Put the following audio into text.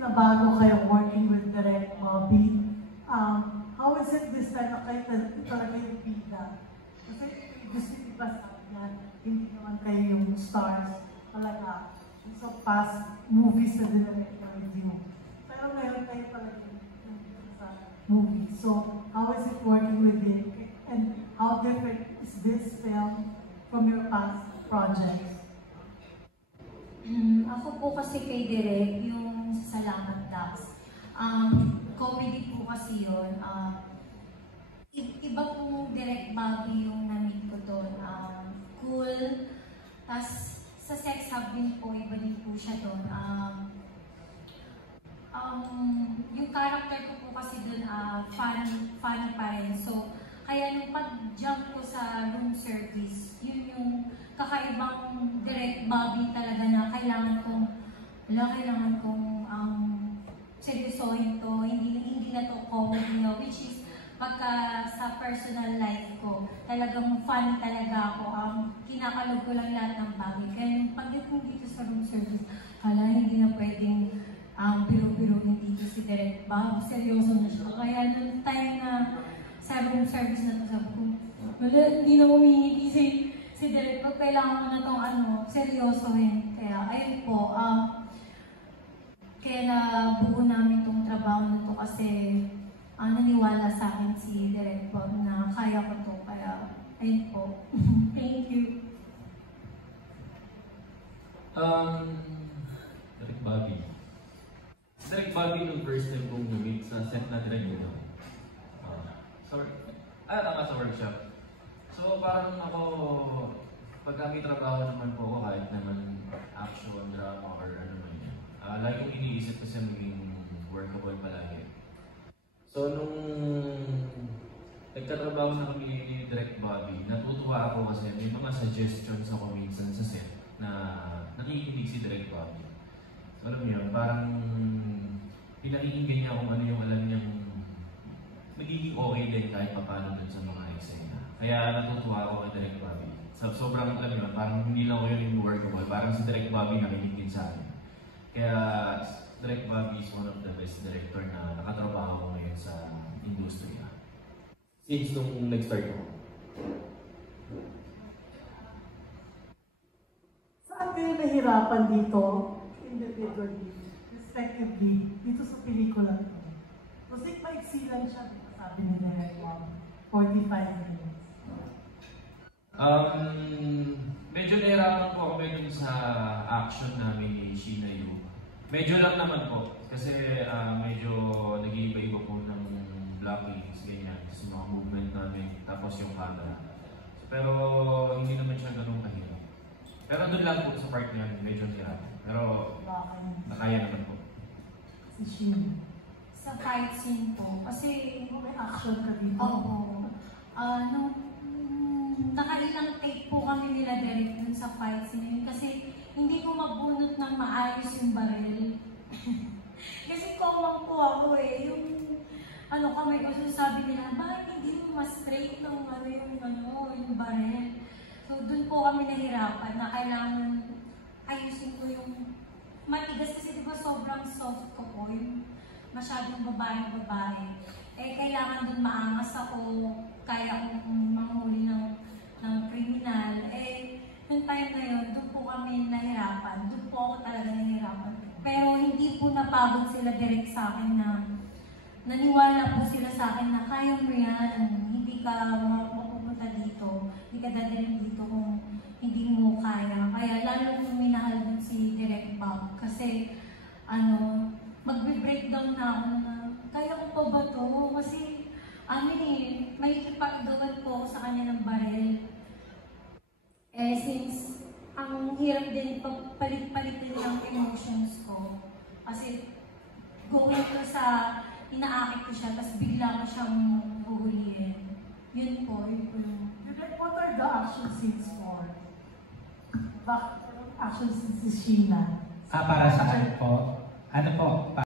binabago kayo working with Direct Bobby? How is it this time na kayo talaga yung bida? Kasi gusto diba sa yan, hindi naman kayo yung stars talaga. So past movies na dinarect na review. Pero ngayon kayo talaga yung sa movie. So how is it working with it? And how different is this film from your past projects? Ako po kasi kay Direk, yung Salamat Dax. Comedy po kasi yun. Iba po Direct Bobby yung na-meet ko doon. Cool. Tapos sa sex hub din po, iba din po siya doon. Yung character ko po kasi doon, funny pa rin. So, kaya nung pag-jump ko sa room service, yun yung kakaibang Direct Bobby talaga na kailangan kong seryosohin to, hindi na to comedy, no? Which is, pagka sa personal life ko, talagang funny talaga ako. Kinakalog ko lang lahat ng bagay. Kaya nung pagdating dito sa room service, hindi na pwedeng biro-biroin dito si Direct Bob. Seryoso na siya. Kaya nung time na sa room service na to, sabi ko, wala, hindi na umingiti si Direct Bob. Kailangan ko na itong seryosohin. Kaya, ayun po, kaya nabuo namin itong trabaho na to kasi naniwala sa akin si Direct Bob na kaya ko to. Kaya, ayun po. Thank you. Direct Bobby. Direct Bobby nung first time kong na-meet sa set natin rin yun. Tama sa workshop. So parang ako, pagka may trabaho naman po ako, kahit naman action, drama, or ano man yan, lagi kong iniisip kasi maging workable palagi. So nung nagkatrabaho na kami ni Direct Bobby, natutuwa ako kasi may mga suggestions ako minsan sa set na nakikinig si Direct Bobby. So alam mo yun, parang pinakikinggan niya kung ano yung alam niyang magiging okay din kahit paano dun sa mga eksena. Kaya natutuwa ako kay Direct Bobby. Sobrang alam yun, parang hindi lang ako yun yung workable, parang si Direct Bobby nakinig din sa akin. Kaya Direct Bobby is one of the best director na nakatrabaho ko ngayon sa industriya. Since nung nag-start ko. Saan kayo nahirapan dito, individually, respectively, dito sa pelikula ito? Kasi maiksi lang siya, sabi ni Direct Bob, 45 minutes. Medyo nahirapan po ako medyo sa action namin ni Sheena Yu. Medyo lang naman po, kasi medyo nag-iiba-iba po ng blockings, ganyan, sa mga movement namin, tapos yung camera. Pero hindi naman siya ganun kahirap. Pero doon lang po sa part na yun, medyo nahirapan. Pero nakaya naman po. Si Sheena. Sa fight scene po, kasi may action ka dito. Oo. Nakailang take po kami nila Direct dun sa fight scene kasi hindi ko mabunot ng maayos yung baril. Kasi common po ako yung kami kasi sabi nila, bakit hindi mo mas straight ng yung baril? So dun po kami nahirapan na kailangan ayusin ko yung matigas kasi diba sobrang soft ko po yung masyadong babae. Kailangan dun maangas ako, kaya akong manghuli ng kriminal. Yung time na yun, doon po kami nahirapan. Doon po ako talaga nahirapan. Pero hindi po napagod sila Direct sa akin na naniwala po sila sa akin na kaya mo yan, hindi ka mapupunta dito, hindi ka dadalhin dito kung hindi mo kaya. Kaya lalo kong minahal dun si Direct Bob kasi magbe-breakdown na ako na kaya ko pa ba to? Kasi may ipagdawan po sa kanya ng baril. Since ang hirap din palit-palitin ng emotions ko. Kasi going ko sa inaakit ko siya, tapos bigla ko siyang huhulihin. Yun po yung... What are the action scenes for? Bakit action scenes si Sheena? Para sa akin po, ano po,